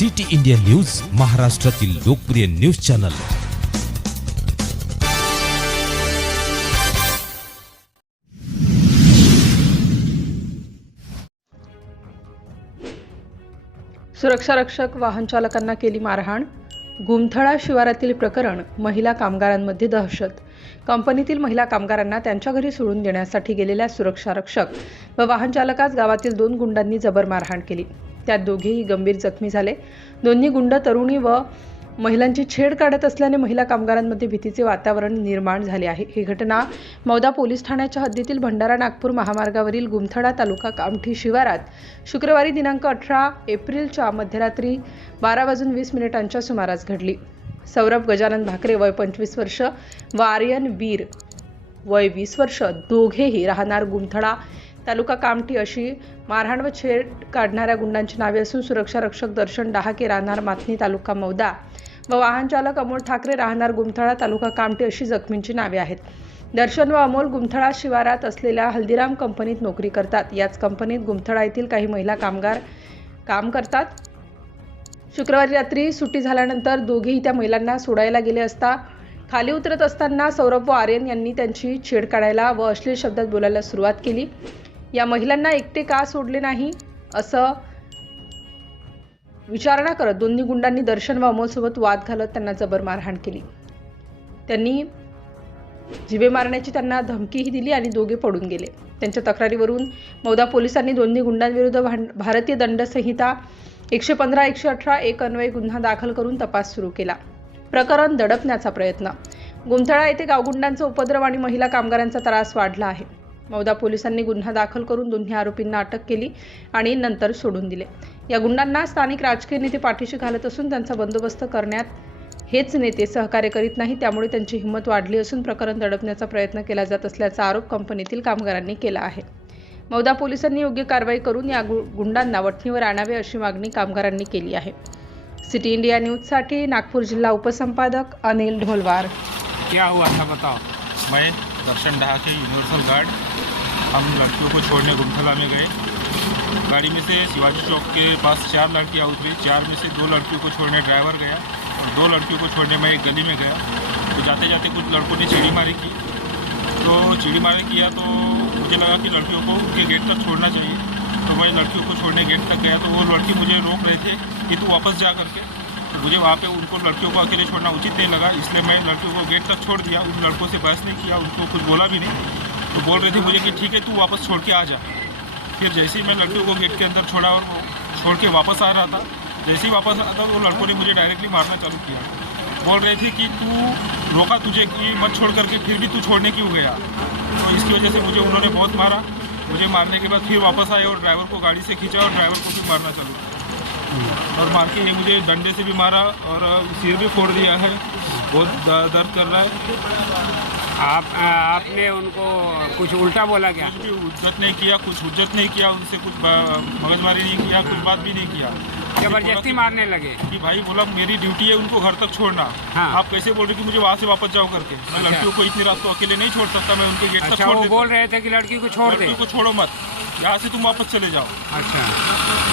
City India news महाराष्ट्रातील लोकप्रिय news channel. सुरक्षा रक्षक वाहन चालकांना केली मारहाण. गुमथळा शिवारातील प्रकरण महिला कामगारांमध्ये दहशत. कंपनीतील महिला कामगारांना त्यांच्या घरी सोडून देण्यासाठी गेलेल्या सुरक्षा रक्षक व वाहन चालकास गावातील दोन गुंडांनी जबर मारहाण केली. त्यात दोघेही गंभीर जखमी झाले. दोन्ही गुंड तरुणी व महिलांची छेड काढत असल्याने महिला कामगारांमध्ये भीतीचे वातावरण निर्माण झाले आहे. ही घटना मौदा पोलीस ठाण्याच्या हद्दीतील भंडारा नागपूर महामार्गावरील गुमथडा तालुका कामठी शिवारात शुक्रवारी दिनांक अठरा एप्रिलच्या मध्यरात्री बारा वाजून वीस मिनिटांच्या सुमारास घडली. सौरभ गजानन भाकरे वय पंचवीस वर्ष व आर्यन वीर वय वीस वर्ष दोघेही राहणार गुमथडा तालुका कामठी अशी मारहाण व छेड काढणाऱ्या गुंडांची नावे असून सुरक्षा रक्षक दर्शन डहाके राहणार माथनी तालुका मौदा. व वाहन चालक अमोल ठाकरे राहणार गुमथळा तालुका कामठी अशी जखमींची नावे आहेत. दर्शन व अमोल गुमथळा शिवारात असलेल्या हल्दीराम कंपनीत नोकरी करतात. याच कंपनीत गुमथळा येथील काही महिला कामगार काम करतात. शुक्रवारी रात्री सुट्टी झाल्यानंतर दोघेही त्या महिलांना सोडायला गेले असता खाली उतरत असताना सौरभ व आर्यन यांनी त्यांची छेड काढायला व अश्लील शब्दात बोलायला सुरुवात केली. या महिलांना एकटे का सोडले नाही? असं विचारणा करत दोन्ही गुंडांनी दर्शन व अमोलसोबत वाद घालत त्यांना जबर मारहाण केली. त्यांनी जिवे मारण्याची त्यांना धमकीही दिली आणि दोघे पडून गेले. त्यांच्या तक्रारीवरून मौदा पोलिसांनी दोन्ही गुंडांविरुद्ध भारतीय दंड संहिता एकशे पंधरा एकशे अठरा एक अन्वय गुन्हा दाखल करून तपास सुरू केला. प्रकरण दडपण्याचा प्रयत्न. गुंथळा येथे गावगुंडांचा उपद्रव आणि महिला कामगारांचा त्रास वाढला आहे. मौदा पोलिसांनी गुन्हा दाखल करून दोन्ही आरोपींना अटक केली आणि नंतर सोडून दिले. या गुंडांना स्थानिक राजकीय नेते पाठीशी घालत असून त्यांचा बंदोबस्त करण्यात हेच नेते सहकार्य करीत नाही त्यामुळे त्यांची हिंमत वाढली असून प्रकरण दडपण्याचा प्रयत्न केला जात असल्याचा आरोप कंपनीतील कामगारांनी केला आहे. मौदा पोलिसांनी योग्य कारवाई करून या गु- गुंडांना वठणीवर आणावे अशी मागणी कामगारांनी केली आहे. सिटी इंडिया न्यूजसाठी नागपूर जिल्हा उपसंपादक अनिल ढोलवार. क्या हुआ था बताओ? मैं दर्शन डहाके यूनिवर्सल गार्ड हम लड़कियों को छोड़ने गुमथला में गए। गाड़ी में से शिवाजी चौक के पास चार लड़कियाँ उतरी चार में से दो लड़कियों को छोड़ने ड्राइवर गया और दो लड़कियों को छोड़ने मैं एक गली में गया। तो जाते जाते कुछ लड़कों ने चिड़ी मारी की। तो चिड़ी मारी किया तो मुझे लगा कि लड़कियों को उनके गेट तक छोड़ना चाहिए। तो मैं लड़कियों को छोड़ने गेट तक गया तो वो लड़की मुझे रोक रहे थे कि तू वापस जा करके। तो मुझे वहाँ पे उनको लड़कियों को अकेले छोड़ना उचित नहीं लगा, इसलिए मैं लड़कियों को गेट तक छोड़ दिया। उन लड़कों से बहस नहीं किया, उनको कुछ बोला भी नहीं। तो बोल रहे थे मुझे कि ठीक है, तू वापस छोड़ के आ जा। फिर जैसे ही मैं लड़कियों को गेट के अंदर छोड़ा और छोड़ के वापस आ रहा था, जैसे ही वापस आ रहा था वो लड़कों ने मुझे डायरेक्टली मारना चालू किया। बोल रहे थे कि तू रोका तुझे कि मत छोड़ करके, फिर भी तू छोड़ने क्यों गया? तो इसकी वजह से मुझे उन्होंने बहुत मारा। मुझे मारने के बाद फिर वापस आए और ड्राइवर को गाड़ी से खींचा और ड्राइवर को भी मारना चालू किया। और मार के ये मुझे डंडे से भी मारा और सिर भी फोड़ दिया है। बहुत दर्द कर रहा है। आप आपने उनको कुछ उल्टा बोला क्या? कुछ भी उज्जत नहीं किया कुछ उज्जत नहीं किया उनसे कुछ मगजमारी नहीं किया कुछ बात भी नहीं किया। ज़बरदस्ती मारने लगे? कि भाई बोला मेरी ड्यूटी है उनको घर तक छोड़ना। हाँ। आप कैसे बोल रहे कि मुझे वहाँ से वापस जाओ करके? मैं अच्छा। लड़कियों को इतनी रात को अकेले नहीं छोड़ सकता मैं उनके गेट तक अच्छा छोड़ वो बोल रहे थे कि लड़की को छोड़ दे। को छोड़ो मत। यहाँ से तुम वापस चले जाओ। अच्छा।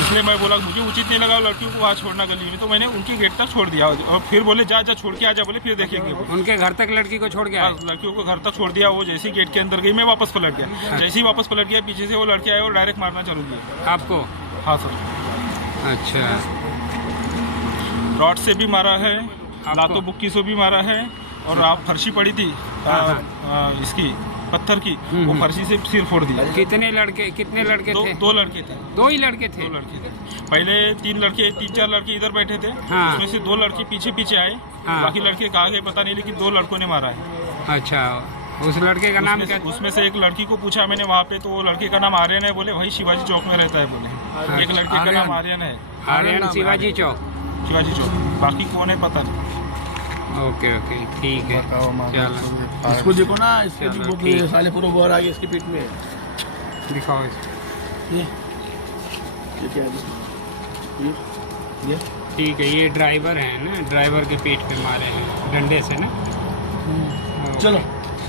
इसलिए मैं बोला मुझे उचित नहीं लगा लड़कियों को वहाँ छोड़ना गली में। तो मैंने उनके गेट तक छोड़ दिया। और फिर बोले जा जा छोड़ के आ जा। बोले फिर देखेंगे। उनके घर तक लड़की को छोड़ के हाँ, लड़कियों को घर तक छोड़ दिया वो जैसे गेट के अंदर गई मैं वापस पलट गया। जैसे ही वापस पलट गया पीछे से वो लड़के आए और डायरेक्ट मारना चालू किया। आपको? हाँ सर। अच्छा। रॉड से भी मारा है लातों बुक्की से भी मारा है और आप फर्शी पड़ी थी। हाँ, आ, इसकी। पत्थर की हम्म, वो हम्म। फर्शी से सिर फोड़ दिया। कितने लड़के कितने लड़के दो थे? दो लड़के थे। दो ही लड़के थे? दो लड़के थे। पहले तीन लड़के तीन चार लड़के इधर बैठे थे। हाँ। उसमें से दो लड़के पीछे पीछे आए। हाँ। बाकी लड़के कहाँ गए पता नहीं लेकिन दो लड़कों ने मारा है। अच्छा उस लड़के का नाम क्या उसमें से एक लड़की को पूछा मैंने वहाँ पे तो वो लड़के का नाम आर्यन है बोले वही शिवाजी चौक में रहता है बोले। एक लड़के का नाम आर्यन है। आर्यन शिवाजी चौक। शिवाजी चौक। बाकी कौन है पता नहीं। ओके ओके ठीक है। चलो। इसको देखो ना इसके ठीक। साले पूरा बोर आ गया इसके पीठ में। दिखाओ इसको। ये ये क्या है ये ये। ठीक है ये ड्राइवर है ना ड्राइवर के पीठ पे मारे हैं डंडे से ना? चलो।